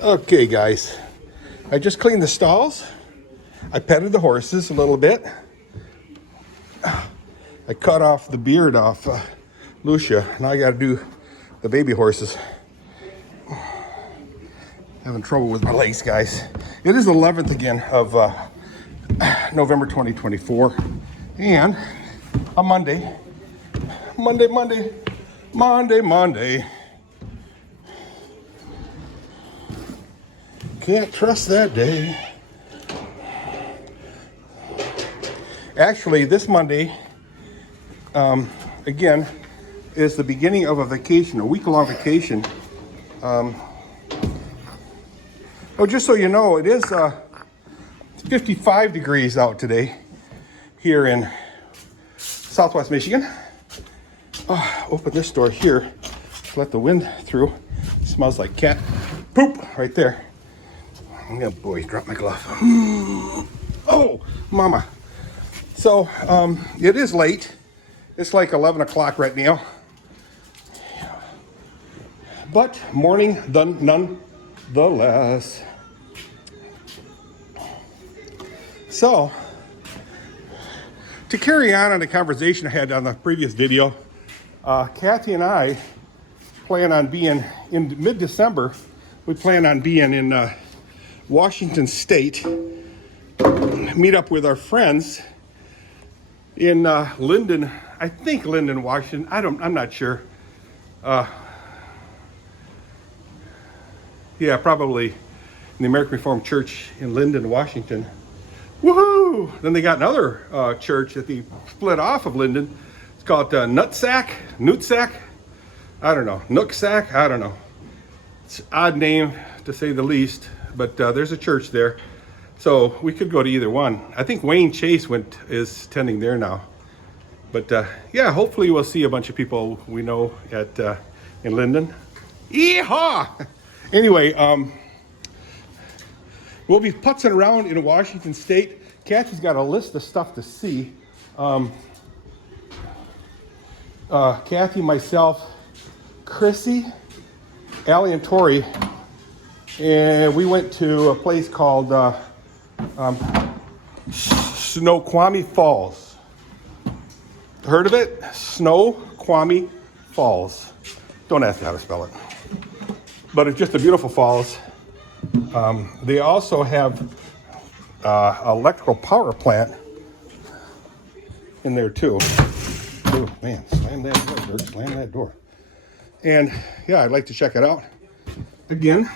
Okay, guys, I just cleaned the stalls. I petted the horses a little bit. I cut off the beard off Lucia. Now I got to do the baby horses. Having trouble with my legs, guys. It is the 11th again of November 2024, and a Monday. Monday. Can't trust that day. Actually, this Monday, again, is the beginning of a vacation, a week-long vacation. Oh, just so you know, it is 55 degrees out today here in Southwest Michigan. Open this door here, let the wind through. Smells like cat poop right there. Oh boy, dropped my glove. Oh, mama. So, it is late. It's like 11 o'clock right now. But morning nonetheless. So, to carry on the conversation I had on the previous video, Kathy and I plan on being, in mid-December, we plan on being in Washington State, meet up with our friends in Linden, I think Linden, Washington. I'm not sure. Yeah, probably in the American Reformed Church in Linden, Washington. Woohoo! Then they got another church that they split off of Linden. It's called Nooksack. I don't know. Nooksack. I don't know. It's an odd name to say the least, but there's a church there, so we could go to either one. I think Wayne Chase is attending there now. But yeah, hopefully we'll see a bunch of people we know at in Linden. Yeehaw! Anyway, we'll be putzing around in Washington State. Kathy's got a list of stuff to see. Kathy, myself, Chrissy, Allie, and Tori, and we went to a place called Snoqualmie Falls. Heard of it? Snoqualmie Falls. Don't ask me how to spell it. But it's just a beautiful falls. They also have electrical power plant in there too. Oh man, slam that door, Dirk, slam that door. And yeah, I'd like to check it out again.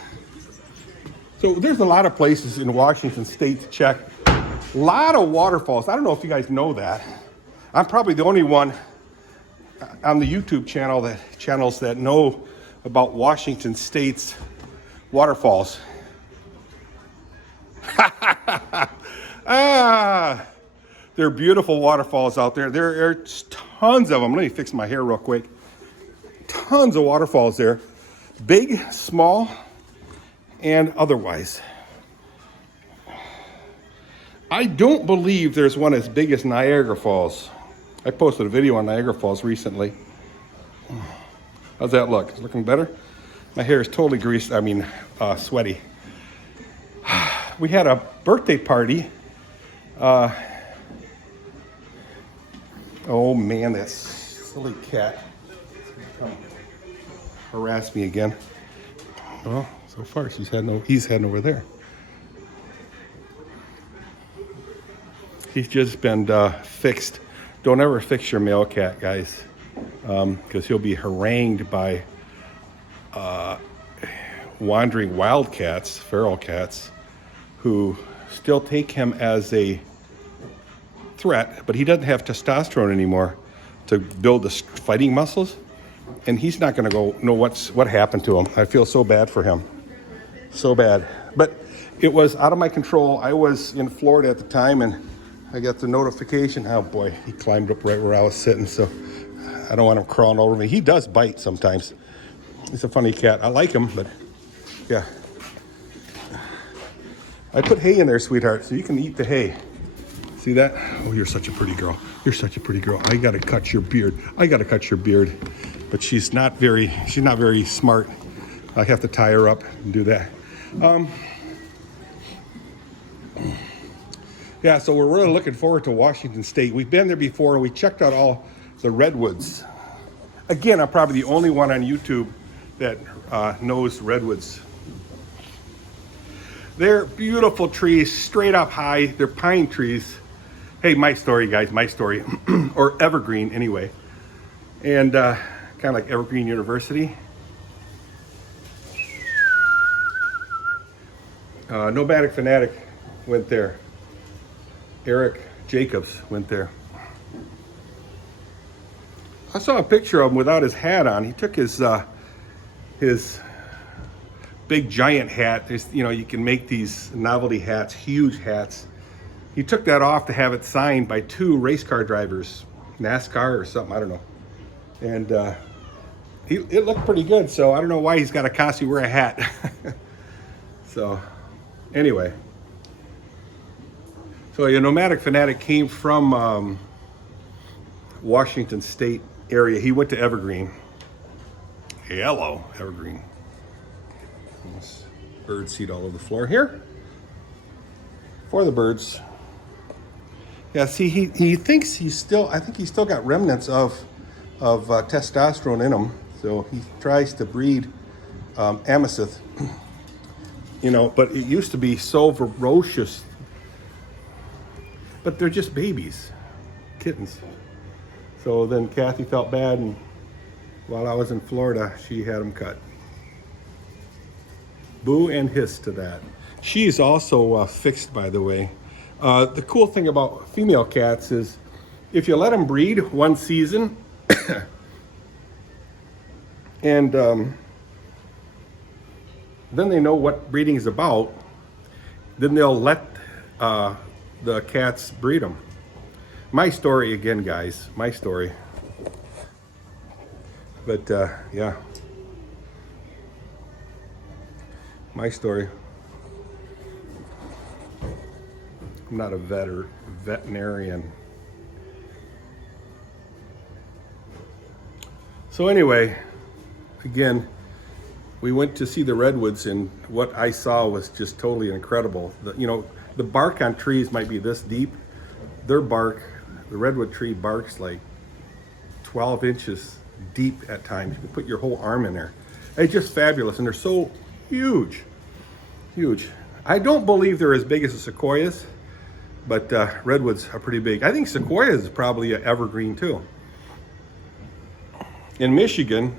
So there's a lot of places in Washington State to check. A lot of waterfalls. I don't know if you guys know that. I'm probably the only one on the YouTube channels that know about Washington State's waterfalls. They're beautiful waterfalls out there. There are tons of them. Let me fix my hair real quick. Tons of waterfalls there. Big, small, and otherwise. I don't believe there's one as big as Niagara Falls. I posted a video on Niagara Falls recently. How's that look? It's looking better? My hair is totally greased, sweaty. We had a birthday party. Oh man, that silly cat. Come harass me again. Well, so far he's heading over there. He's just been fixed. Don't ever fix your male cat, guys, because he'll be harangued by wandering wildcats, feral cats, who still take him as a threat, but he doesn't have testosterone anymore to build the fighting muscles, and he's not going to know what happened to him. I feel so bad for him, so bad. But it was out of my control. I was in Florida at the time, and I got the notification. Oh boy, he climbed up right where I was sitting, so I don't want him crawling over me. He does bite sometimes. He's a funny cat. I like him, but yeah. I put hay in there, sweetheart, so you can eat the hay. See that? Oh, you're such a pretty girl. You're such a pretty girl. I gotta cut your beard. But she's not very smart. I have to tie her up and do that. Yeah, so we're really looking forward to Washington State. We've been there before and we checked out all the redwoods. Again, I'm probably the only one on YouTube that knows redwoods. They're beautiful trees, straight up high. They're pine trees. Hey, my story, guys, my story. Or evergreen, anyway. And kind of like Evergreen University. Nomadic Fanatic went there. Eric Jacobs went there. I saw a picture of him without his hat on. He took his big giant hat. There's, you know, you can make these novelty hats, huge hats. He took that off to have it signed by 2 race car drivers, NASCAR or something, I don't know. And it looked pretty good, so I don't know why he's got a costume, wear a hat. So, anyway. So, your Nomadic Fanatic came from Washington State area. He went to Evergreen. Hello, Evergreen. Bird seed all over the floor here. For the birds. Yeah, see, he thinks he's still, I think he's still got remnants of testosterone in him. So he tries to breed Amethysth. You know, but it used to be so ferocious. But they're just babies, kittens. So then Kathy felt bad, and while I was in Florida, she had them cut. Boo and hiss to that. She's also fixed, by the way. The cool thing about female cats is if you let them breed one season, and then they know what breeding is about, then they'll let the cats breed them. My story again, guys, my story. But yeah, my story. I'm not a veterinarian. So anyway, again, we went to see the redwoods, and what I saw was just totally incredible. You know, the bark on trees might be this deep. Their bark, the redwood tree barks like 12 inches deep at times. You can put your whole arm in there. It's just fabulous, and they're so huge, huge. I don't believe they're as big as the sequoias, but redwoods are pretty big. I think sequoias is probably an evergreen too. In Michigan,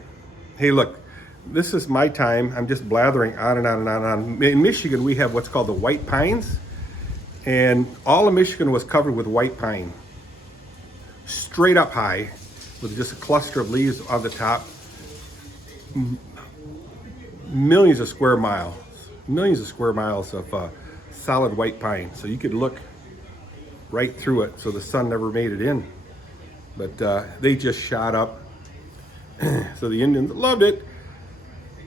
hey look, this is my time. I'm just blathering on and on and on and on. In Michigan, we have what's called the white pines, and all of Michigan was covered with white pine. Straight up high, with just a cluster of leaves on the top. Millions of square miles of solid white pine. So you could look right through it, so the sun never made it in. But they just shot up. So the Indians loved it.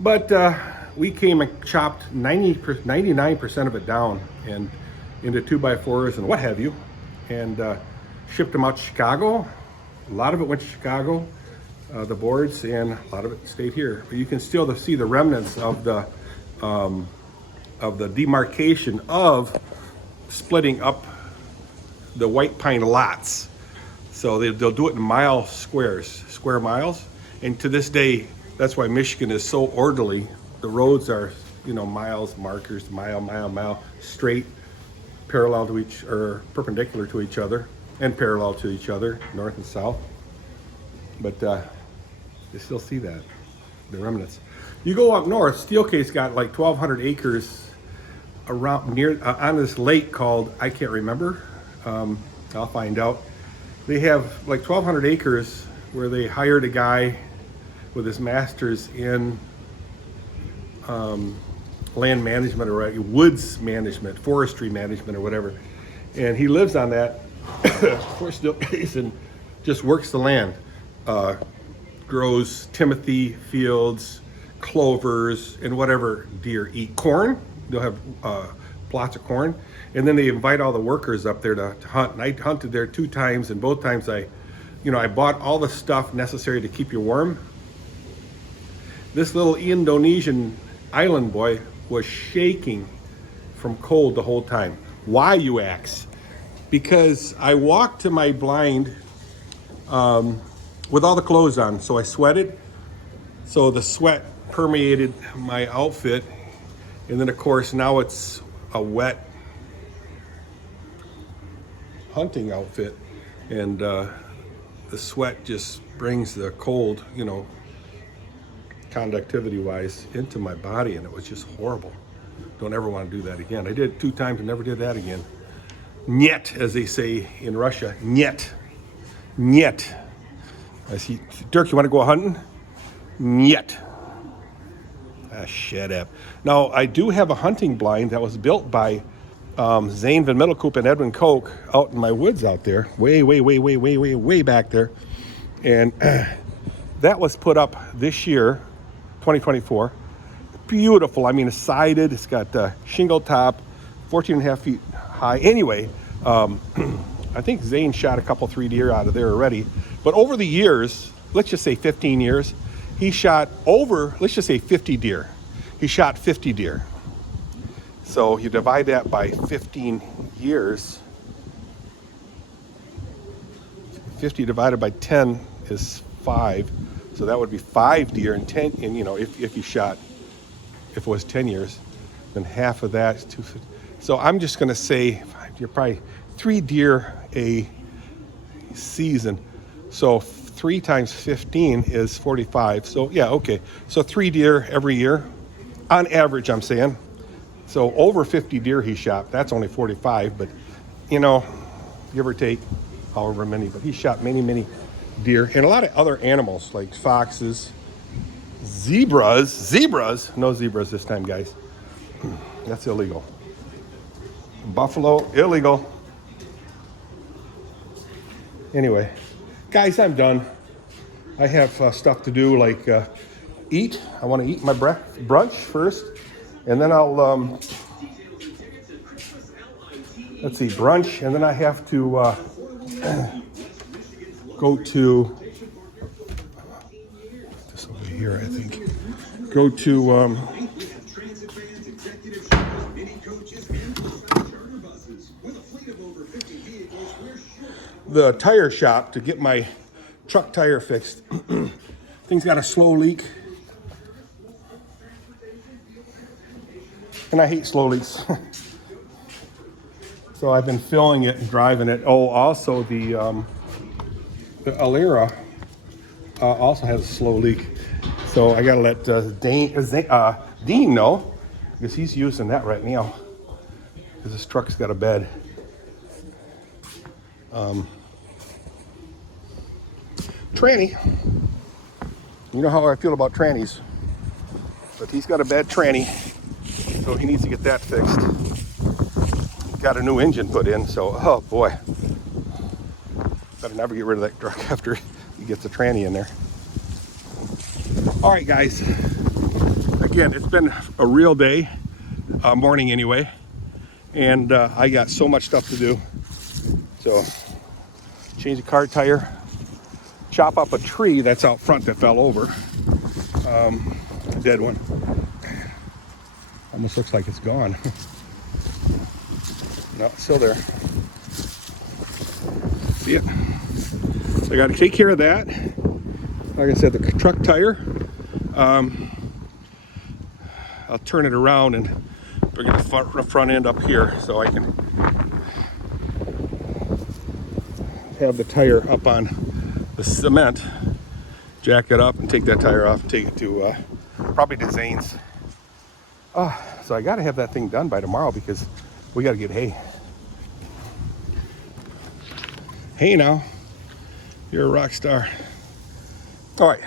But we came and chopped 99% of it down and into 2x4s and what have you, and shipped them out to Chicago. A lot of it went to Chicago, the boards, and a lot of it stayed here. But you can still see the remnants of the demarcation of splitting up the white pine lots. So they'll do it in square miles. And to this day, that's why Michigan is so orderly. The roads are, you know, miles, markers, mile, straight, parallel to or perpendicular to each other, and parallel to each other, north and south. But you still see that, the remnants. You go up north, Steelcase got like 1,200 acres around near on this lake called, I can't remember. I'll find out. They have like 1,200 acres where they hired a guy with his master's in land management or woods management, forestry management or whatever. And he lives on that for Steelcase and just works the land. Grows timothy fields, clovers, and whatever deer eat. Corn, they'll have plots of corn. And then they invite all the workers up there to hunt. And I hunted there 2 times, and both times I bought all the stuff necessary to keep you warm. This little Indonesian island boy was shaking from cold the whole time. Why, you ask? Because I walked to my blind with all the clothes on, so I sweated. So the sweat permeated my outfit, and then of course now it's a wet hunting outfit, and the sweat just brings the cold, you know, conductivity wise into my body, and it was just horrible. Don't ever want to do that again. I did it 2 times and never did that again. Niet, as they say in Russia. Niet. Niet. I see. Dirk, you want to go hunting? Niet. Ah, shut up. Now, I do have a hunting blind that was built by Zane Van Middelkoop and Edwin Koch out in my woods out there, way back there. And that was put up this year, 2024. Beautiful. I mean, it's sided. It's got shingle top, 14 and a half feet high. Anyway, I think Zane shot a couple 3 deer out of there already. But over the years, let's just say 15 years, he shot over, let's just say 50 deer. He shot 50 deer. So you divide that by 15 years. 50 divided by 10 is 5. So that would be 5 deer in 10. And you know, if you shot, if it was 10 years, then half of that is 250. So I'm just going to say you're probably 3 deer a season. So 3 times 15 is 45. So yeah, okay. So 3 deer every year, on average, I'm saying. So over 50 deer he shot. That's only 45, but you know, give or take, however many. But he shot many deer and a lot of other animals like foxes, zebras. No zebras this time, guys. That's illegal. Buffalo, illegal. Anyway, guys, I'm done. I have stuff to do, like eat. I want to eat my brunch first, and then I'll, let's see, brunch, and then I have to go to, this over here, I think. Go to, the tire shop to get my truck tire fixed. Thing's got a slow leak. And I hate slow leaks. So I've been filling it and driving it. Oh, also the Alira also has a slow leak. So I gotta let Dean know, because he's using that right now. Because his truck's got a bed. Tranny. You know how I feel about trannies. But he's got a bad tranny, so he needs to get that fixed. Got a new engine put in, so oh boy. Better never get rid of that truck after he gets a tranny in there. All right, guys. Again, it's been a real day, morning anyway, and I got so much stuff to do. So, change the car tire, chop up a tree that's out front that fell over, a dead one. Almost looks like it's gone. No, it's still there. See it? So I got to take care of that. Like I said, the truck tire. I'll turn it around and bring the front end up here so I can have the tire up on the cement, jack it up and take that tire off and take it to probably to Zane's. So I got to have that thing done by tomorrow because we got to get hay. Hey now, you're a rock star. All right.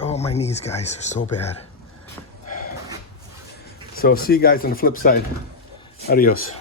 Oh, my knees, guys, are so bad. So see you guys on the flip side. Adios.